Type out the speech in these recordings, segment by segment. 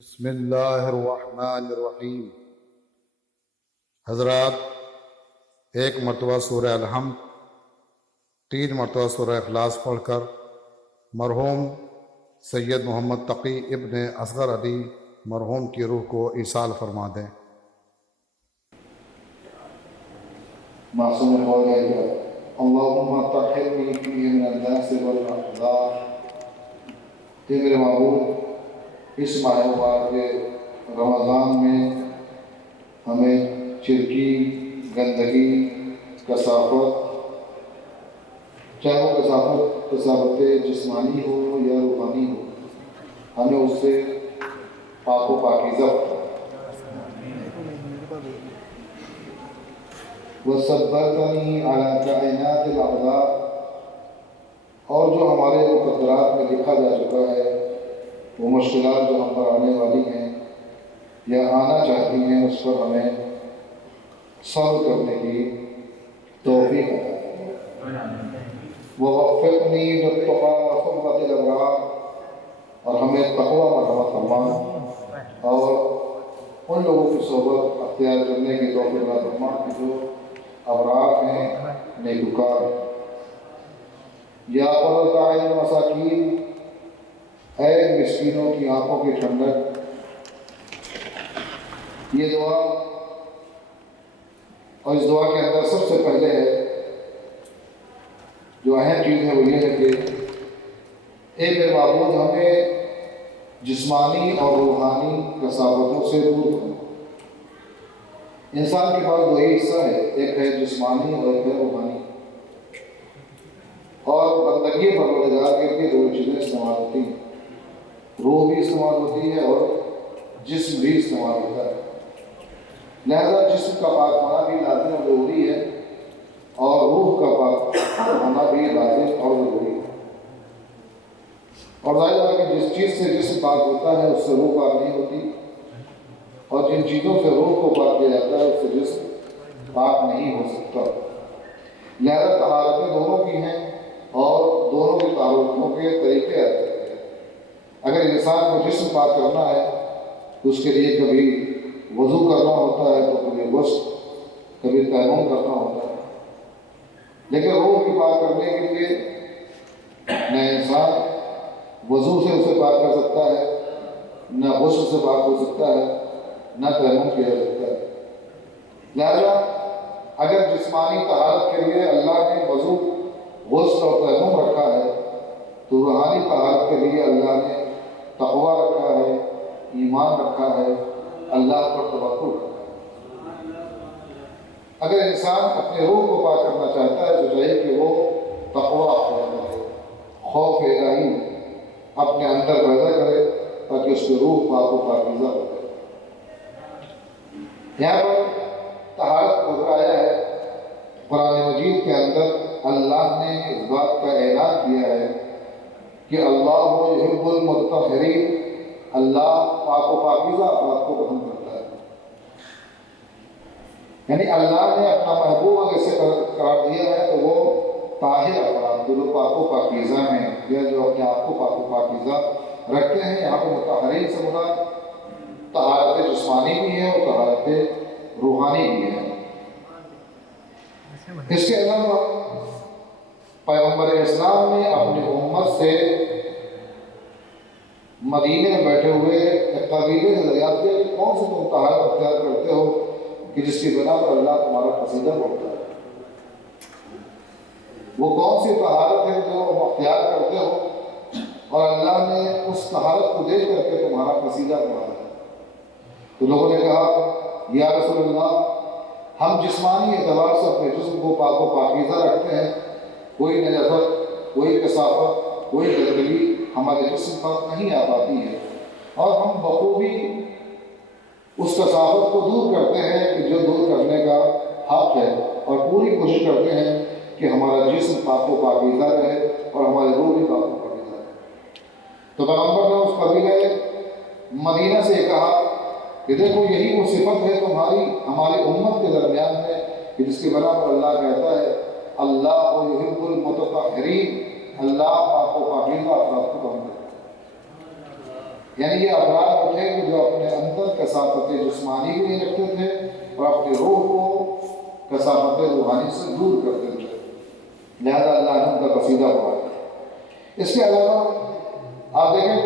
بسم اللہ الرحمن الرحیم۔ حضرات، ایک مرتبہ سورہ الحمد، 3 مرتبہ سورہ اخلاص پڑھ کر مرحوم سید محمد تقی ابن اصغر علی مرحوم کی روح کو ایصال فرما دیں۔ معصوم قول ہے اللہم طہرنی فیہ من الناس والاقدار۔ کہ میرے معبود، اس ماہ مبارک رمضان میں ہمیں چرکی، گندگی، کثافت، چاہے وہ کثافت جسمانی ہو یا روحانی ہو، ہمیں اس سے پاک و پاکیزہ وَثَبَّتَنِي عَلَىٰ کائنات الأقدار، اور جو ہمارے مقدرات میں لکھا جا چکا ہے، وہ مشکلات جو ہم پر آنے والی ہیں یا آنا چاہتی ہیں، اس پر ہمیں صبر کرنے کی توفیق عطا فرمائے۔ وَوَفِّقْنِي لِلتُّقَىٰ وَصُحْبَةِ الْأَبْرَارِ، اور ہمیں تقویٰ مرحمت فرما اور ان لوگوں کی صحبت اختیار کرنے کی توفیق عطا فرما کہ جو ابرار ہیں، نیکوکار ہیں۔ یا قرۃ اعین المساکین، اے مسکینوں کی آنکھوں کی ٹھنڈک۔ یہ دعا، اور اس دعا کے اندر سب سے پہلے جو اہم چیز ہے وہ یہ ہے کہ اے میرے معبود، ہمیں جسمانی اور روحانی کثافتوں سے دور کرو۔ انسان کے پاس 2 ہی حصہ ہے، ایک ہے جسمانی اور ایک ہے روحانی، اور بندگی پروردگار کے لیے 2 چیزیں استعمال ہوتی ہیں، روح بھی استعمال ہوتی ہے اور جسم بھی استعمال ہوتا ہے۔ لہذا جسم کا پاک ہونا بھی لازم اور ضروری ہے، اور روح کا پاک ہونا بھی لازم اور ضروری ہے۔ اور ظاہر ہے کہ جس چیز سے جسم پاک ہوتا ہے اس سے روح پاک نہیں ہوتی، اور جن چیزوں سے روح کو پاک کیا جاتا ہے اس سے جسم پاک نہیں ہو سکتا۔ لہذا طہارتیں دونوں کی ہیں، اور دونوں کی طہارتوں کے طریقے آتے ہیں۔ اگر انسان کو جسم پاک کرنا ہے تو اس کے لیے کبھی وضو کرنا ہوتا ہے، تو کبھی غسل، کبھی تیمم کرنا ہوتا ہے۔ لیکن روح کی پاک کرنے کے لیے نہ انسان وضو سے اسے پاک کر سکتا ہے، نہ غسل سے پاک ہو سکتا ہے، نہ تیمم کیا جا سکتا ہے۔ لہذا اگر جسمانی طہارت کے لیے اللہ نے وضو، غسل اور تیمم رکھا ہے، تو روحانی طہارت کے لیے اللہ نے تقویٰ رکھا ہے، ایمان رکھا ہے، اللہ پر توکل رکھا ہے۔ اگر انسان اپنے روح کو پاک کرنا چاہتا ہے تو چاہیے کہ وہ تقویٰ اختیار کرے، خوف الہی اپنے اندر پیدا کرے، تاکہ اس کی روح پاک و پاکیزہ ہو جائے۔ یہاں پر طہارت کو بتایا ہے، قرآن مجید کے اندر اللہ نے اس بات کا اعلان کیا ہے کہ اللہ یحب المطہرین، اللہ پاک و پاکیزہ افراد کو پسند کرتا ہے۔ یعنی اللہ نے اپنا محبوب اگر اسے قرار دیا ہے تو وہ طاہر افراد، جو پاک و پاکیزہ ہیں یا جو اپنے آپ کو پاک و پاکیزہ رکھتے ہیں۔ یہاں پہ مطہرین سے مراد طہارت جسمانی بھی ہے اور طہارت روحانی بھی ہے۔ اس کے علاوہ پیغمبر اسلام نے اپنی امت سے مدینے میں بیٹھے ہوئے ایک قبیلے سے دریافت کیا کہ کون سے تم طہارت اختیار کرتے ہو کہ جس کی بنا پر اللہ تمہارا پسندیدہ ہوتا ہے؟ وہ کون سی طہارت ہے جو تم اختیار کرتے ہو اور اللہ نے اس طہارت کو دیکھ کر کے تمہارا پسندیدہ بنایا ہے؟ تو لوگوں نے کہا یا رسول اللہ، ہم جسمانی اعتبار سے اپنے جسم کو پاک و پاکیزہ رکھتے ہیں، کوئی نجاست، کوئی کثافت، کوئی گندگی ہمارے جسم پر نہیں آ پاتی ہے، اور ہم بخوبی اس کثافت کو دور کرتے ہیں کہ جو دور کرنے کا حق ہے، اور پوری کوشش کرتے ہیں کہ ہمارا جسم پاک و پاکیزہ رہے اور ہمارے روح بھی پاک و پاکیزہ رہے۔ تو پیغمبر نے اس قبیلہ مدینہ سے کہا کہ دیکھو، یہی وہ صفت ہے تمہاری ہماری امت کے درمیان میں کہ جس کی بنا پر اللہ کہتا ہے اللہ یحب المطہرین، اللہ پاک و پاکیزہ افراد کو پسند کرتا ہے۔ یعنی یہ افراد وہ تھے کہ جو اپنے اندر کثافت جسمانی بھی نہیں رکھتے تھے اور اپنی روح کو کثافت روحانی سے دور کرتے تھے، لہذا اللہ نے ان کا قصیدہ پڑھا۔ اس کے علاوہ آپ دیکھیں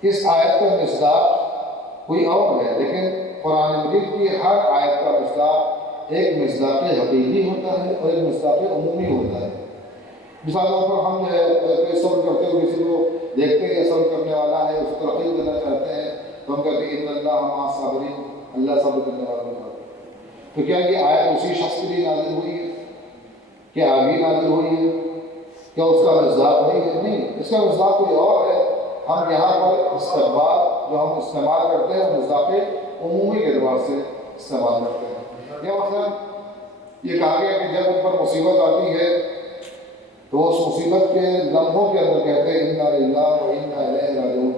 کہ اس آیت کا مصداق کوئی اور ہے، لیکن قرآن مجید کی ہر آیت کا مصداق ایک مصداق حقیقی ہوتا ہے اور ایک مصداق عمومی ہوتا ہے۔ مثال طور پر ہم جو ہے کوئی صبر کرتے ہوئے کسی کو دیکھتے ہیں صبر کرنے والا ہے، اس کو ترقی دینا چاہتے ہیں تو ہم کہتے ہیں ان اللہ مع الصابرین، اللہ صبر کرنے والوں کا۔ تو کیا یہ آیت اسی شخص کے لیے نازل ہوئی ہے؟ کیا ابھی نازل ہوئی ہے؟ کیا اس کا مصداق وہی ہے؟ نہیں، اس کا مصداق کوئی اور ہے۔ ہم یہاں پر استقبال جو ہم استعمال کرتے ہیں مصداق عمومی کے اعتبار سے استعمال کرتے ہیں۔ یا مثلا یہ کہا گیا کہ جب ان پر مصیبت آتی ہے تو اس مصیبت کے لمحوں کے اندر کہتے ہیں انا للہ و انا الیہ راجعون۔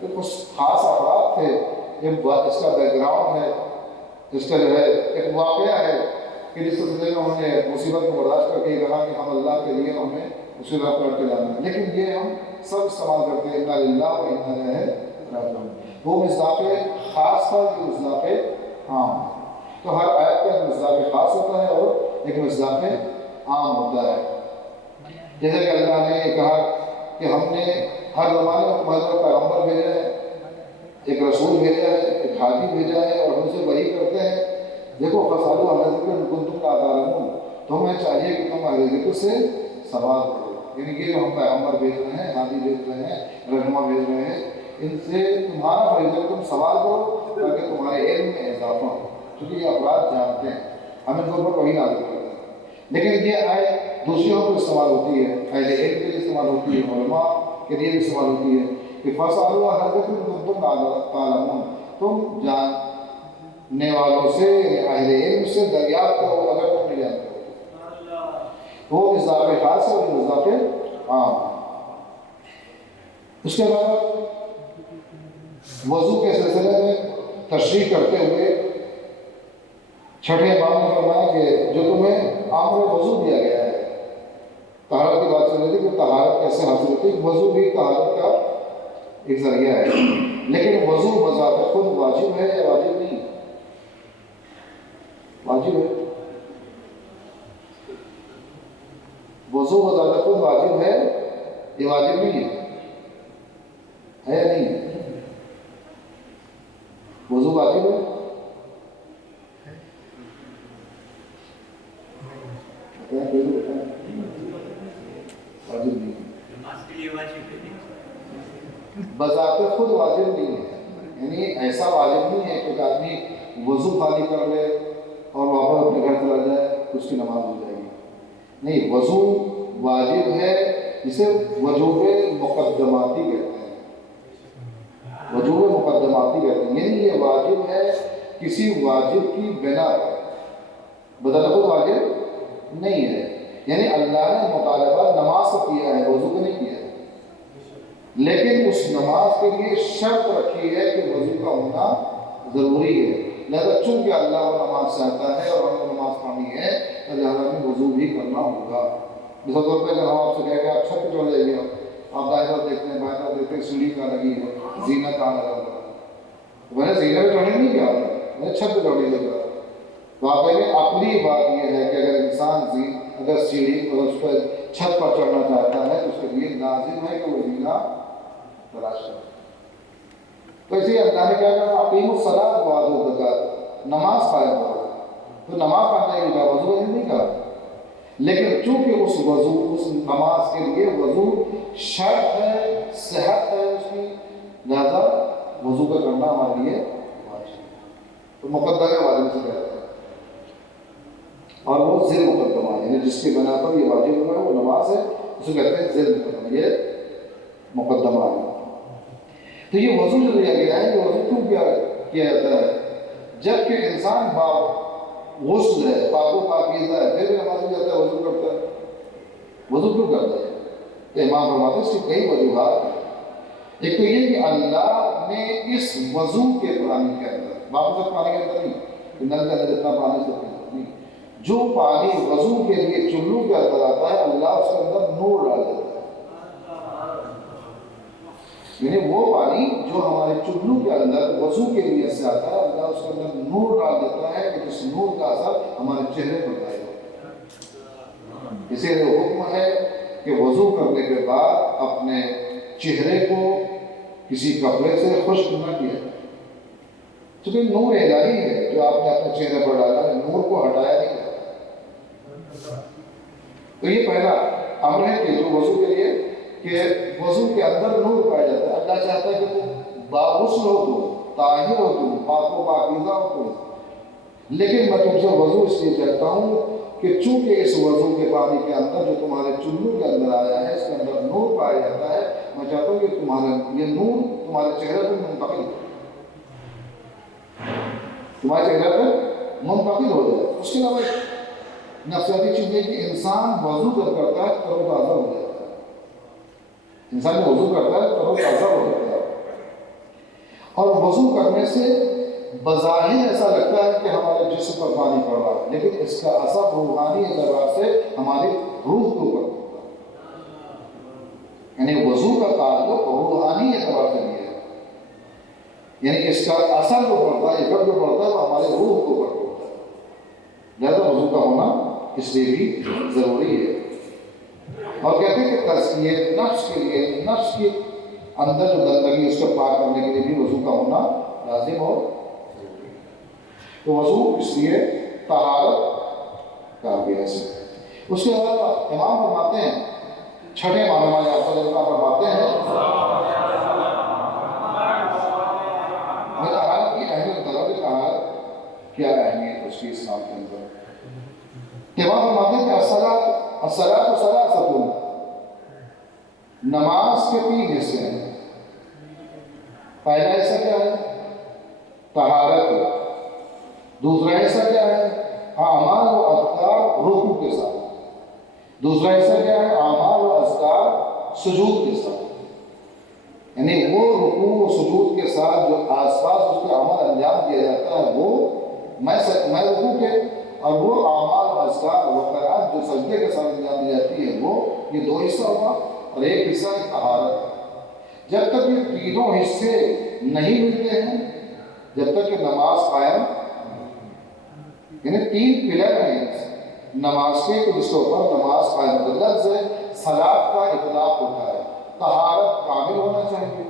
تو کچھ خاص افراد تھے، اس کا بیک گراؤنڈ ہے، اس کا جو ہے ایک واقعہ ہے کہ جس سلسلے میں انہوں نے مصیبت کو برداشت کر کے کہا کہ ہم اللہ کے لیے ہمیں مصیبت پلٹ کے جانا ہے، لیکن یہ ہم سب استعمال کرتے ہیں انا للہ و انا الیہ راجعون۔ وہ مصداق خاص تھا، یہ مصداق عام ہے۔ تو ہر آیت کا مصداق خاص ہوتا ہے اور ایک مصداق عام ہوتا ہے۔ جیسے کہ اللہ نے یہ کہا کہ ہم نے ہر زمانے میں تمہارے پیغمبر بھیجا ہے، ایک رسول بھیجا ہے، ایک حاکم بھیجا ہے اور ہم سے وحی کرتے ہیں۔ دیکھو فَاسْأَلُوا أَهْلَ الذِّكْرِ إِن كُنتُمْ لَا تَعْلَمُونَ، تمہیں چاہیے کہ تم اہل ذکر سے سوال کرو۔ یعنی کہ جو ہم پیغمبر بھیج رہے ہیں، ہادی بھیج رہے ہیں، رہنما بھیج رہے ہیں، ان سے تمہارا فریضہ ہے تم سوال کرو تاکہ تمہارے علم میں اضافہ ہو، کیونکہ یہ افراد جانتے ہیں، ہم ان کے اوپر وحی نازل کرتے ہیں۔ لیکن یہ آیت دوسروں پر استعمال ہوتی ہے، اہل علم کے لیے استعمال ہوتی ہے، علماء کے لیے بھی استعمال ہوتی ہے کہ فَاسْأَلُوا أَهْلَ الذِّكْرِ إِن كُنتُمْ لَا تَعْلَمُونَ، تم جاننے والوں سے، اہل علم سے دریافت کرو اگر تم نہیں جانتے ہو۔ وہ مصداق خاص ہے اور مصداق عام ہے۔ اس کے بعد وضو کے سلسلے میں تشریح کرتے ہوئے چھٹے باب نے فرمایا کہ جو تمہیں امر وضو دیا گیا ہے، طہارت کی بات چل رہی تھی کہ طہارت کیسے حاصل ہوتی ہے، وضو بھی طہارت کا ایک ذریعہ ہے، لیکن وضو بذات خود واجب ہے یا واجب نہیں؟ واجب ہے۔ وضو بذات خود واجب ہے یہ واجب نہیں ہے یا نہیں؟ وضو واجب ہے؟ واجب نہیں، بذات خود واجب نہیں ہے، یعنی ایسا واجب نہیں ہے کہ آدمی وضو خالی کر لے اور واپس اپنے گھر چلا جائے اس کی نماز ہو جائے گی، نہیں، وضو واجب ہے، جسے وجوب مقدماتی کہتے ہیں، وجوب مقدماتی کہتے ہیں، یعنی یہ واجب ہے کسی واجب کی بنا پر، بذات خود واجب نہیں ہے۔ یعنی اللہ نے مطالبہ نماز کا کیا ہے، وضو کا نہیں کیا ہے، لیکن اس نماز کے لیے شرط رکھی ہے کہ وضو کا ہونا ضروری ہے، لہذا چونکہ اللہ وہ نماز چاہتا ہے اور ہمیں نماز پڑھنی ہے تو لہذا ہمیں وضو بھی کرنا ہوگا۔ مثال طور پہ اگر ہم آپ سے کہہ کہ آپ چھت پہ چڑھ جائیے، آپ دائیں طرف دیکھتے ہیں، بائیں طرف دیکھتے ہیں، سیڑھی کہاں لگی ہے، زینت کہاں لگا ہوا ہے، میں نے زینت پہ چڑھنے نہیں کہا، میں نے چھت پہ چڑھنے نہیں کہا۔ واقعی میں عقلی بات یہ ہے کہ اگر انسان اگر سیڑھی اور اس پر چھت پر چڑھنا چاہتا ہے تو اس کے لیے لازم ہے کہ وہ زینہ تلاش کرے۔ تو اسی اللہ نے کیا کہا، اقیم الصلاۃ وآتوا الزکاۃ، نماز قائم کرو، تو نماز پڑھنے کے لیے وضو نہیں کہا، لیکن چونکہ اس وضو، اس نماز کے لیے وضو شرط ہے، صحت ہے اس کی، لہذا وضو کا کرنا ہمارے لیے واجب ہے، تو مقدمہ واجب سے کہتے ہیں، اور وہ ذیل مقدمہ ہے، یعنی جس کی بنا پر یہ واجب ہوا ہے وہ نماز ہے، اسے کہتے ہیں ذیل مقدمہ، یہ مقدمہ ہے۔ تو یہ وضو جو دیا گیا ہے، یہ وضو کیوں کیا جاتا ہے؟ جب کہ انسان غسل ہے، پاک و پاکیزہ ہے، پھر بھی نماز میں جاتا ہے، وضو کرتا ہے، وضو کیوں کرتا ہے؟ کہ امام فرماتے ہیں اس کی کئی وجوہات ہیں۔ ایک تو یہ کہ اللہ نے اس وضو کے پانی کے اندر، واپس تک پانی کے اندر نہیں کہ نل کے اندر اتنا پانی سے نہیں، جو پانی وضو کے لیے چلو کے اندر آتا ہے، اللہ اس کے اندر نور ڈال دیتا ہے، یعنی وہ پانی جو ہمارے چلو کے اندر وضو کے لیے سے آتا ہے، اللہ اس کے اندر نور ڈال دیتا ہے کہ جس نور کا اثر ہمارے چہرے پر ظاہر ہوتا ہے۔ اسی لیے حکم ہے کہ وضو کرنے کے بعد اپنے چہرے کو کسی کپڑے سے خشک نہ کیا جائے، چونکہ نور الہی ہے جو آپ نے اپنے چہرے پر ڈالا ہے، نور کو ہٹایا نہیں جاتا۔ تو یہ پہلا امر ہے کہ جو وضو کے لیے کہ وضو کے اندر نور پایا جاتا ہے۔ اللہ چاہتا ہے کہ تم باغسل ہو، تم طاہر ہو، تم پاک و پاکیزہ ہو تم، لیکن میں تم سے وضو اس لیے چاہتا ہوں کہ چونکہ اس وضو کے پانی کے اندر جو تمہارے چلو کے اندر آیا ہے، اس کے اندر نور پایا جاتا ہے، میں چاہتا ہوں کہ تمہارا یہ نور تمہارے چہرے پر منتقل ہو، تمہارے چہرے پر منتقل ہو جائے۔ اس کے علاوہ نفسیاتی چیز یہ کہ انسان وضو جب کرتا ہے تر و تازہ ہو جاتا ہے، انسان جو وضو کرتا ہے تر و تازہ ہو جاتا ہے، اور وضو کرنے سے بظاہر ایسا لگتا ہے کہ ہمارے جسم پر پانی پڑ رہا ہے، لیکن اس کا اثر روحانی اعتبار سے ہماری روح کے اوپر ہوتا ہے، یعنی وضو کا تعلق روحانی اعتبار سے نہیں ہے، یعنی اس کا اثر جو پڑتا ہے، ایفیکٹ جو پڑتا ہے وہ ہمارے روح کے اوپر ہوتا ہے، لہذا وضو کا ہونا اس لیے بھی ضروری ہے۔ اور کہتے ہیں کہ تزکیہ نفس کے لیے، نفس کے اندر جو گندگی اس کو پاک کرنے کے لیے بھی وضو کا ہونا لازم ہو ضروری ہے۔ تو وضو اس لیے طہارت کا بھی ایسے۔ اس کے بعد امام فرماتے ہیں، چھٹے معلومات یا فرماتے ہیں طہارت کی اہمیت بتاؤ کہ طہارت کیا اہمیت اس کی اسلام کے اندر۔ امام فرماتے ہیں کہ الصلاۃ ثلاثۃ، نماز کے 3 حصے ہیں۔ پہلا حصہ کیا ہے؟ طہارت۔ دوسرا حصہ کیا ہے؟ اعمال و اذکار رکوع کے ساتھ۔ دوسرا حصہ کیا ہے؟ اعمال و اذکار سجود کے ساتھ، یعنی وہ رکوع و سجود کے ساتھ جو آس پاس اس کا عمل انجام دیا جاتا ہے وہ میں رکوع کے، اور وہ اعمال و اذکار و قرآن جو سجدے کے ساتھ انجام دی جاتی ہے وہ، یہ 2 حصہ ہوا، اور ایک حصہ طہارت۔ جب تک یہ تینوں حصے نہیں ملتے ہیں، جب تک کہ نماز قائم، یعنی 3 پلر ہیں نماز کے، جس کے اوپر نماز قائم ہوتا ہے۔ لفظ صلاۃ کا اطلاق ہوتا ہے، طہارت کامل ہونا چاہیے،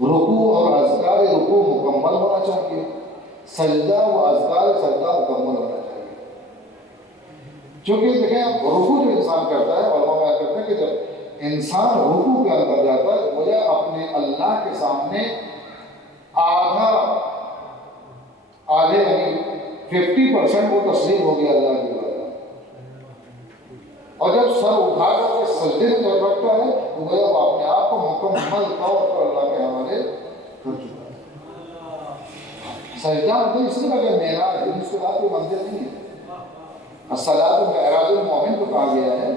رکوع اور اذکار رکوع مکمل ہونا چاہیے، سجدہ و اذکار سجدہ مکمل ہونا چاہیے۔ چونکہ دیکھیں رکوع جو انسان کرتا ہے، علماء بیان کرتے ہیں کہ جب انسان رکوع کے اندر جاتا ہے وہ یا اپنے اللہ کے سامنے آدھے یعنی 50% وہ تسلیم ہو گیا اللہ کی بات، اور جب سر اٹھا کر کے سجدے میں جب رکھتا ہے تو وہ اپنے آپ کو مکمل طور پر اللہ کے حوالے کر چکا ہے۔ سجدہ مطلب اس لیے کہ معراج ہے، اس کے بعد کوئی منزل نہیں ہے۔ الصلاۃ معراج المومن کو کہا گیا ہے،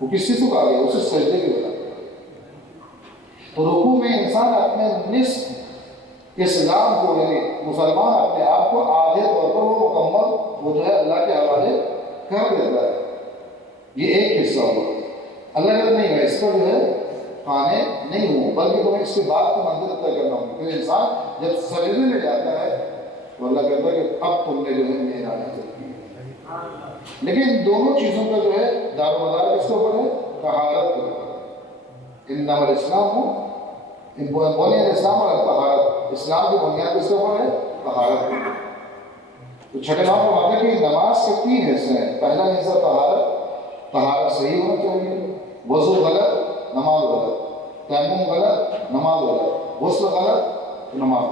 وہ کس چیز کو کہا گیا؟ اسے سجدے کے بلا۔ تو رکوع میں انسان اپنے نصف اسلام کو، یعنی مسلمان اپنے آپ کو آدھے طور پر وہ مکمل وہ جو ہے اللہ کے حوالے کر دیتا ہے۔ یہ ایک حصہ ہوا، اللہ کا نہیں ہے اس پر جو ہے کھانے نہیں ہوں، بلکہ تمہیں اس کے بعد کی منزل طے کرنا ہوگا۔ پھر انسان جب سجدے میں جاتا ہے تو اللہ کہتا ہے کہ اب تم نے جو ہے میرا حاصل کی۔ لیکن دونوں چیزوں کا جو ہے دار و مدار کس کے اوپر ہے؟ طہارت کے اوپر۔ انما الاسلام بنی الاسلام اور طہارت، اسلام کی بنیاد کس کے اوپر ہے؟ طہارت۔ تو چھٹے نام پر بات ہے کہ نماز کے 3 حصے ہیں۔ پہلا حصہ طہارت، طہارت صحیح ہونا چاہیے، وضو غلط نماز غلط، تیمم غلط نماز غلط، غسل غلط نماز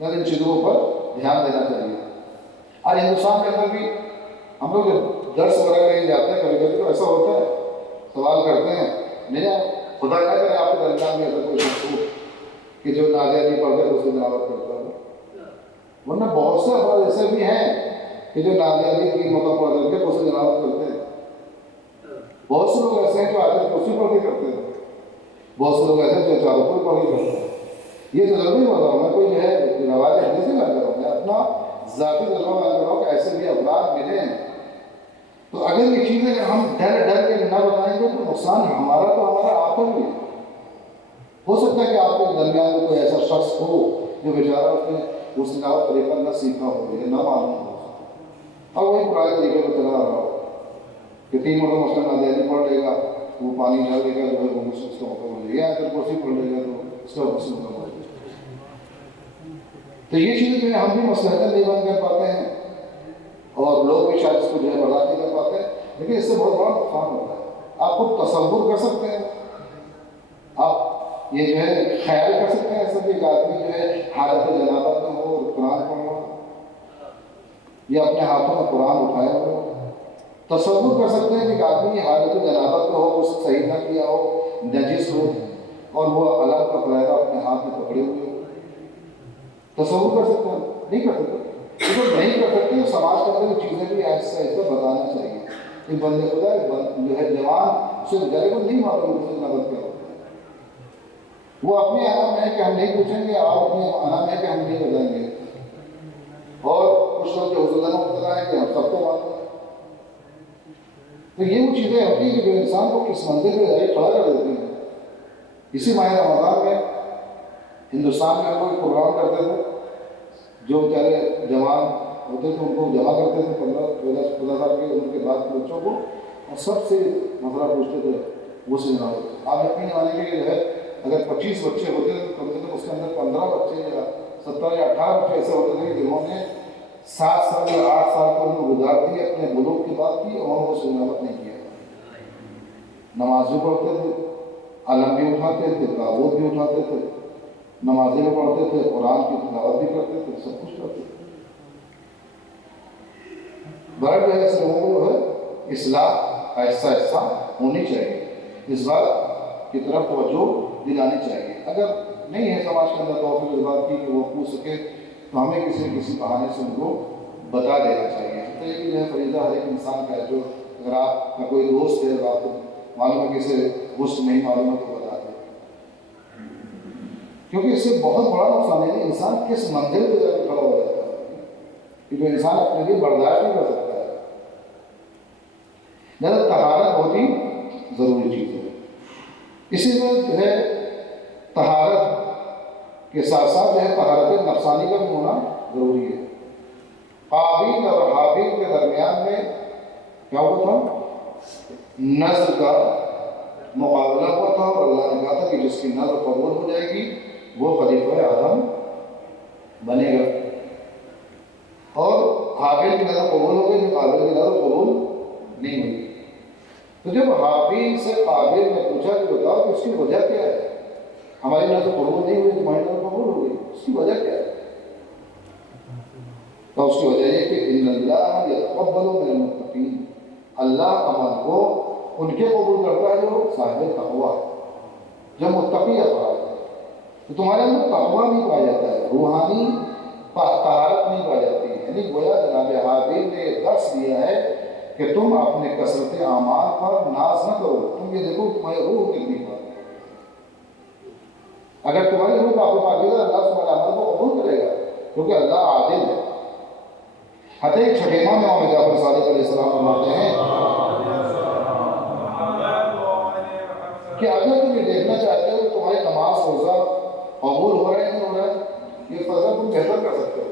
غلط، ان چیزوں پر دھیان دینا چاہیے۔ آج ہندوستان کے اندر بھی ہم لوگ جب درس وغیرہ کہیں جاتے ہیں کبھی کبھی تو ایسا ہوتا ہے، سوال کرتے ہیں، میرا خدا نہ کرے آپ کے درمیان میں ایسا کوئی شخص ہو کہ جو نازیہ نہیں پڑھ کر اس کی تلاوت کرتا ہو، ورنہ بہت سے افراد ایسے بھی ہیں کہ جو نازیہ کی موقع پڑھ کر کے اس کی تلاوت کرتے ہیں۔ بہت سے لوگ ایسے ہیں جو آیت کرسی پڑھ کے کرتے ہیں، بہت سے لوگ ایسے ہیں جو چاروں پر پڑھ کے کرتے ہیں۔ یہ تجربہ ہی بتا میں کوئی جو ہے رواج حدیث سے بیان کر رہا ہوں، میں اپنا ذاتی تجربہ بیان کر رہا ہوں کہ ایسے بھی افراد ملے ہیں۔ تو اگر یہ چیزیں ہم ڈر کے نہ بتائیں گے تو نقصان ہمارا تو ہمارا آپ پر بھی ہے۔ ہو سکتا ہے کہ آپ کے درمیان میں کوئی ایسا شخص ہو جو بیچارہ اس تلاوت طریقہ نہ سیکھا ہو یا نہ معلوم ہو، اور وہی پرانے طریقے پر چلا رہا ہو کہ 3 مرتبہ مثلاً نادیانی پڑھ لے گا، وہ پانی ڈال دے گا، جو ہے وہ اس کا مکمل ہو جائے گا، یا اگر کرسی پڑھ لے گا تو اس کا غسل مکمل ہو جائے گا۔ تو یہ چیزیں جو ہے ہم بھی مصلحتاً نہیں بند کر پاتے ہیں، اور لوگ بھی شاید اس کو جو ہے برداشت نہیں کر پاتے ہیں، لیکن اس سے بہت بڑا نقصان ہوتا ہے۔ آپ خود تصور کر سکتے ہیں، آپ یہ جو ہے خیال کر سکتے ہیں ایسا کہ ایک آدمی جو ہے حالت جنابت میں ہو اور قرآن پڑھ رہا ہو، یا اپنے ہاتھوں میں قرآن اٹھایا ہو۔ تصور کر سکتے ہیں کہ ایک آدمی حالت جنابت میں ہو، اس صحیح نہ کیا ہو، نجس ہو، اور وہ علم کا قاعدہ اپنے ہاتھ میں پکڑے ہوئے ہو۔ تصور کر سکتے ہیں؟ نہیں کر سکتے۔ اگر نہیں کر سکتے تو سماج کے اندر چیزیں بھی آہستہ آہستہ بتانا چاہیے کہ بندے خدا جو ہے جوان اسے بیچارے کو نہیں معلوم سے جنابت کیا ہوتا ہے، وہ اپنے انا میں ہے کہ ہم نہیں پوچھیں گے، آپ اپنے انا میں ہے کہ ہم نہیں بتائیں گے، اور کچھ لوگ جو حضور مبتلا ہے کہ ہم سب کو معلوم ہے۔ تو یہ وہ چیزیں ہوتی ہیں کہ جو انسان کو کس منزل پہ ذریعے کھڑا کر دیتی ہیں۔ اسی ماہ رمضان میں ہندوستان میں کوئی پروگرام کرتے تھے، جو بیچارے جوان ہوتے تھے ان کو جمع کرتے تھے 15 سال کے عمر کے بعد کے بچوں کو، اور سب سے مسئلہ پوچھتے تھے، وہ سے جناب آپ یقین مانیں گے کہ جو ہے اگر 25 بچے ہوتے تھے تو کم سے کم اس کے اندر 15 بچے یا 17 یا 18 بچے ایسے ہوتے تھے جنہوں نے 7 سال یا 8 سال کو انہوں نے گزار دی اپنے بلوغ کی بات کی، اور انہوں نے وہ جنابت نہیں کیا۔ نماز بھی پڑھتے تھے، علم بھی اٹھاتے تھے، تابوت بھی اٹھاتے تھے، نمازیں بھی پڑھتے تھے، قرآن کی تلاوت بھی کرتے تھے، سب کچھ کرتے تھے۔ برابر جو ہے اس لوگوں کو جو ہے اصلاح آہستہ آہستہ ہونی چاہیے، اس بات کی طرف توجہ دلانی چاہیے۔ اگر نہیں ہے سماج کے اندر توفیق اس بات کی کہ وہ پوچھ سکے تو ہمیں کسی نہ کسی بہانے سے ان کو بتا دینا چاہیے۔ تو یہ جو ہے فریضہ ہر ایک انسان کا ہے، جو اگر آپ کا کوئی دوست ہے، آپ کو معلوم ہے کسی غسل نہیں معلوم ہے تو بتا دیں، کیونکہ اس سے بہت بڑا نقصان ہے۔ انسان کس منزل پہ جا کے کھڑا ہو جاتا ہے کہ جو انسان اپنے لیے برداشت نہیں کر سکتا ہے۔ لہٰذا طہارت بہت ہی ضروری چیز ہے۔ اسی میں جو ہے طہارت کے ساتھ ساتھ جو ہے طہارت نفسانی کا بھی ہونا ضروری ہے۔ قابیل اور حابیل کے درمیان میں کیا ہوا تھا؟ نظر کا مقابلہ ہوا تھا، اور اللہ نے کہا تھا کہ جس کی نظر قبول ہو جائے گی وہ خلیفہ آدم بنے گا، اور حابیل کی نظر قبول ہو گئی، قابیل کی نظر قبول نہیں ہوئی۔ تو جب حابیل سے قابیل نے پوچھا کہ بتاؤ کہ اس کی وجہ کیا ہے، ہماری نظر قبول نہیں ہوئی، تمہاری نظر قبول ہو گئی، اس کی وجہ کیا ہے؟ تو اس کی وجہ یہ کہ ان اللہ یتقبل من المتقین، اللہ عمل کو ان کے قبول کرتا ہے جو صاحب تقویٰ ہے، جو متقی افراد ہے۔ تو تمہارے اندر تقویٰ نہیں پایا جاتا ہے، روحانی طہارت نہیں پائی جاتی ہے۔ یعنی گویا جناب حابیل نے یہ درس دیا ہے کہ تم اپنے کثرت اعمال پر ناز نہ کرو، تم یہ دیکھو تمہاری روح کتنی پاک ہے۔ اگر تمہاری روح پاکیزہ ہے، اللہ تمہارے عمل کو قبول کرے گا، کیونکہ اللہ عادل ہے۔ حتیٰ ایک چھٹے ماہ میں امام جعفر صادق علیہ السلام فرماتے ہیں کہ اگر تم یہ دیکھنا چاہتے ہو کہ تمہاری نماز روزہ قبول ہو رہا ہے نہیں ہو رہا ہے، یہ فیصلہ تم بہتر کر سکتے ہو،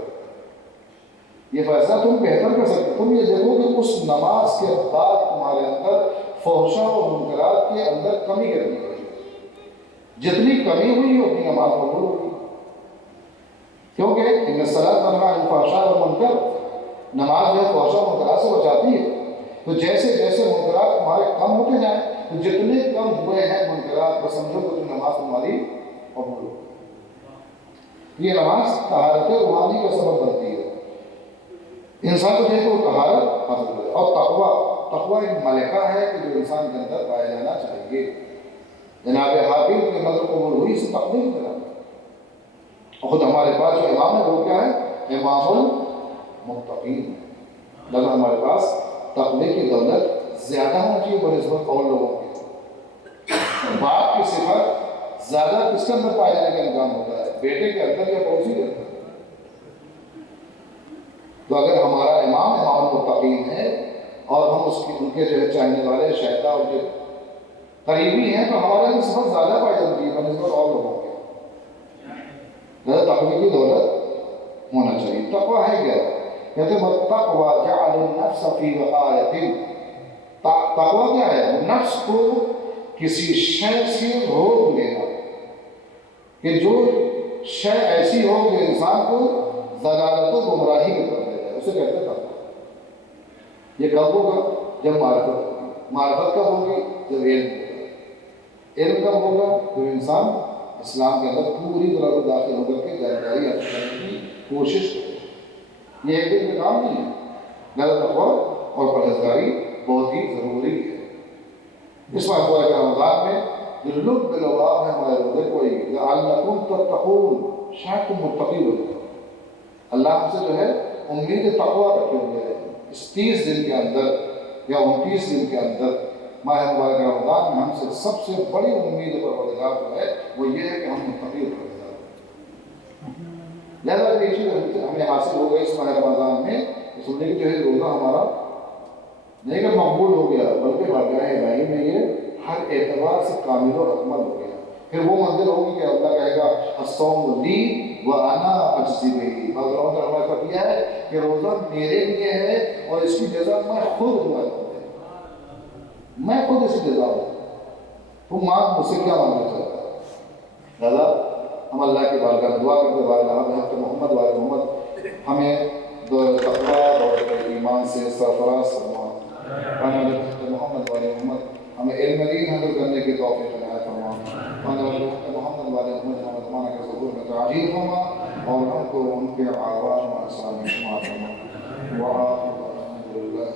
یہ فیصلہ تم بہتر کر سکتے ہو۔ تم یہ دیکھو کہ اس نماز کے بعد تمہارے اندر فحشاء و منکرات کے اندر کمی کرنی پڑی، جتنی کمی ہوئی اتنی نماز قبول ہوگی، کیونکہ ان الصلاۃ تنہی عن الفحشاء والمنکر، نماز جو ہے فحشاء و منکرات سے بچاتی ہے۔ تو جیسے جیسے منکرات تمہارے کم ہوتے جائیں، تو جتنے کم ہوئے ہیں منکرات کو سمجھو کہ نماز تمہاری قبول ہو۔ یہ نماز طہارت روحانی کا سبب بنتی ہے، انسان کو چاہیے کہ وہ طہارت حاصل کرے۔ اور تقویٰ ایک ملکہ ہے کہ جو انسان کے اندر پایا جانا چاہیے۔ جناب حابیل کی نظر قبول ہوئی، اسے تقدیر کرا، اور خود ہمارے پاس جو امام ہے وہ کیا ہے؟ امام المتقین۔ لہٰذا ہمارے پاس تقوی کی دولت زیادہ ہونا چاہیے بنسبت اور لوگوں کی۔ باپ کی صفت زیادہ کس کے اندر پائے جانے کا امکان ہوتا ہے؟ بیٹے کے اندر یا پڑوسی کے اندر؟ تو اگر ہمارا امام المتقین ہے اور ہم ان کے جو ہے چاہنے والے شہدا ان کے قریبی ہیں تو ہمارے نسبت زیادہ پائی جاتی ہے بنسبت اور لوگوں کے. تقوی کی دولت ہونا چاہیے. تقوی ہے کیا؟ کہتے ہیں تقوی جعل النفس فی وقایت. تقوی کیا ہے؟ نفس کو کسی شے سے روک لینا کہ جو شے ایسی ہو کہ انسان کو ضلالت و گمراہی میں کر دیتا ہے، اسے کہتے ہیں تقوی. یہ کب ہوگا؟ جب معرفت ہوگی. معرفت کب ہوگی؟ جب علم ہوگا. علم کب ہوگا؟ جب انسان اسلام کے اندر پوری طرح سے داخل ہو کر کے جانکاری حاصل کرنے کی کوشش کرے. یہ ایک دن کا کام نہیں ہے. لہذا تقوی اور پرہیزگاری بہت ہی ضروری ہے. اس ماہ کے رمضان میں جو لب لباب ہے ہمارے روزے کو لعلکم تتقون، شاید تم متقی ہو جائے. اللہ ہم سے جو ہے امید تقوی رکھے ہوئے ہے. اس 30 دن کے اندر یا 29 دن کے اندر ماہ مبارک رمضان میں ہم سے سب سے بڑی امید پروردگار جو ہے وہ یہ ہے کہ ہم متقی اور پرہیزگار ہیں. لہذا یہ چیز ہمیں حاصل ہو گئی اس ماہ رمضان میں. سننے کی جو ہے روزہ ہمارا نہیں کہ مقبول ہو گیا بلکہ بارگاہ الہی میں یہ ہر اعتبار سے کامل و اکمل ہو گیا. پھر وہ منزل ہوگی کہ اللہ کہے گا الصوم لی وانا اجزی بہ. بھگوان نے ہمارے کو کیا ہے کہ روزہ میرے لیے ہے اور اس کی جزا میں خود دوں گا. میں خود اس کی جزا ہوں. تو مانگ مجھ سے کیا مانگنا چاہتا ہے؟ لہذا ہم اللہ کے بارگاہ میں دعا کرتے بارے حضرت محمد والے محمد ہمیں دور تقوی اور ایمان سے سرفراز فرما. محمد والے محمد ہمیں علم دین حاصل کرنے کی توفیق عنایت فرما. محمد والے محمد ہمیں زمانہ کے ظہور میں تعجیل فرما اور ہم کو ان کے آواز و احسان میں شمار فرما. وآخر الحمد للہ.